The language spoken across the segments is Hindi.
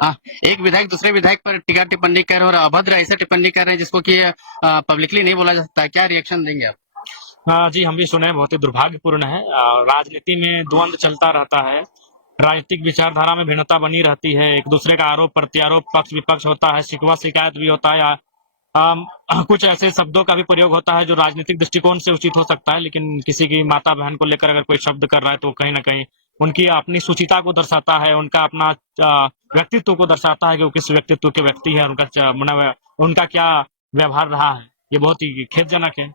आ, एक विधायक दूसरे विधायक पर टीका टिप्पणी कर रहे हैं और अभद्र ऐसे टिप्पणी कर रहे हैं जिसको कि पब्लिकली नहीं बोला जा सकता। क्या रिएक्शन देंगे आप? हाँ जी, हम भी सुने हैं, बहुत ही दुर्भाग्यपूर्ण है। राजनीति में द्वंद चलता रहता है, राजनीतिक विचारधारा में भिन्नता बनी रहती है, एक दूसरे का आरोप प्रत्यारोप पक्ष विपक्ष होता है, शिकवा शिकायत भी होता है। अम, कुछ ऐसे शब्दों का भी प्रयोग होता है जो राजनीतिक दृष्टिकोण से उचित हो सकता है, लेकिन किसी की माता बहन को लेकर अगर कोई शब्द कर रहा है तो कहीं ना कहीं उनकी अपनी सुचिता को दर्शाता है, उनका अपना व्यक्तित्व को दर्शाता है कि वो किस व्यक्तित्व के व्यक्ति है, उनका क्या व्यवहार रहा है। ये बहुत ही खेदजनक है।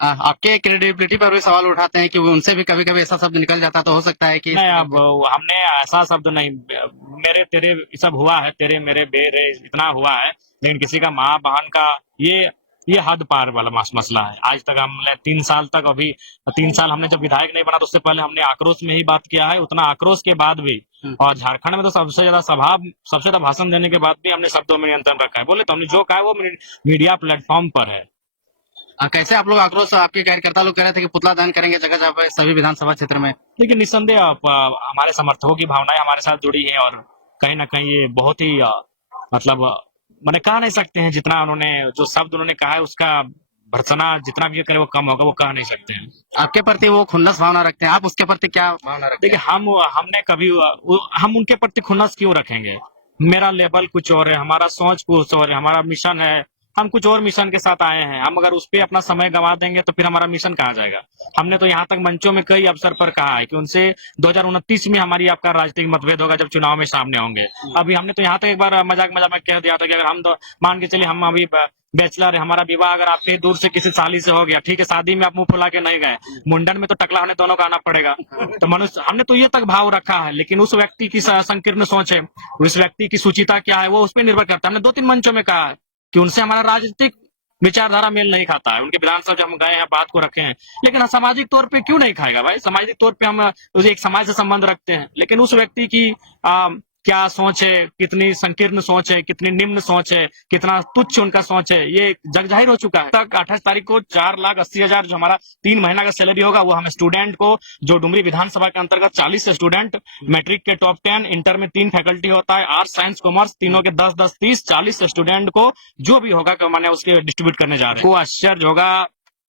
आपके क्रेडिबिलिटी पर भी सवाल उठाते हैं कि उनसे भी कभी कभी ऐसा शब्द निकल जाता तो हो सकता है कि इस नहीं, तरह अब हमने ऐसा शब्द नहीं, मेरे तेरे ये सब हुआ है, तेरे मेरे बेरे इतना हुआ है, लेकिन किसी का माँ बहन का ये हद पार वाला मसला है। आज तक हमने 3 साल तक, अभी 3 साल हमने जब विधायक नहीं बना तो उससे पहले हमने आक्रोश में ही बात किया है, उतना आक्रोश के बाद भी। और झारखंड में तो सबसे ज्यादा भाषण देने के बाद भी हमने शब्दों में नियंत्रण रखा है। बोले तो हमने जो कहा है वो मीडिया प्लेटफॉर्म पर है। कैसे आप लोग आक्रोश, आपके कार्यकर्ता लोग कह रहे थे कि पुतला दान करेंगे जगह जगह पे सभी विधानसभा क्षेत्र में? लेकिन निस्संदेह हमारे समर्थकों की भावनाएं हमारे साथ जुड़ी हैं, और कहीं ना कहीं ये बहुत ही मतलब मैंने कह नहीं सकते हैं, जितना उन्होंने जो शब्द उन्होंने कहा है उसका भर्त्सना जितना भी करे वो कम होगा, वो कह नहीं सकते हैं। आपके प्रति वो खुन्नस भावना रखते हैं, आप उसके प्रति क्या भावना रखते देखिए, हमने कभी हम उनके प्रति खुन्नस क्यों रखेंगे? मेरा लेवल कुछ और है, हमारा सोच कुछ और है, हमारा मिशन है, हम कुछ और मिशन के साथ आए हैं। हम अगर उस पर अपना समय गंवा देंगे तो फिर हमारा मिशन कहाँ जाएगा? हमने तो यहाँ तक मंचों में कई अवसर पर कहा है कि उनसे 2029 में हमारी आपका राजनीतिक मतभेद होगा जब चुनाव में सामने होंगे। अभी हमने तो यहाँ तक एक बार मजाक मजाक में कह दिया था कि अगर हम तो मान के चलिए, हम अभी बैचलर है, हमारा विवाह अगर आपके दूर से किसी साली से हो गया, ठीक है, शादी में आप मुंह फुला के नहीं गए, मुंडन में तो टकला होने दोनों का आना पड़ेगा। तो मनुष्य, हमने तो ये तक भाव रखा है, लेकिन उस व्यक्ति की संकीर्ण सोच है, उस व्यक्ति की सुचिता क्या है, वो उस पर निर्भर करता है। हमने 2-3 मंचों में कहा है कि उनसे हमारा राजनीतिक विचारधारा मेल नहीं खाता है। उनके विधानसभा जब हम गए हैं, बात को रखे हैं, लेकिन सामाजिक तौर पे क्यों नहीं खाएगा भाई? सामाजिक तौर पे हम एक समाज से संबंध रखते हैं, लेकिन उस व्यक्ति की क्या सोच है, कितनी संकीर्ण सोच है, कितनी निम्न सोच है, कितना तुच्छ उनका सोच है, ये जग जाहिर हो चुका है। तक 28 तारीख को 4,80,000 जो हमारा 3 महीना का सैलरी होगा, वो हम स्टूडेंट को, जो डुमरी विधानसभा के अंतर्गत 40 स्टूडेंट, मैट्रिक के टॉप 10, इंटर में 3 फैकल्टी होता है, आर्ट्स साइंस कॉमर्स तीनों के 10-10, 30, 40 स्टूडेंट को जो भी होगा मैंने उसके डिस्ट्रीब्यूट करने जा रहे हैं। वो आश्चर्य होगा,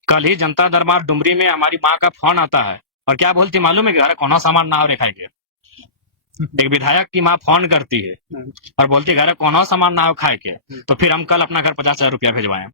कल ही जनता दरबार डुमरी में हमारी माँ का फोन आता है और क्या बोलती मालूम है? कि घर कौन सामान ना हो रेखा के। एक विधायक की माँ फोन करती है और बोलती है घर कौन सामान ना हो खाए के, तो फिर हम कल अपना घर 50,000 रुपया भिजवाएं।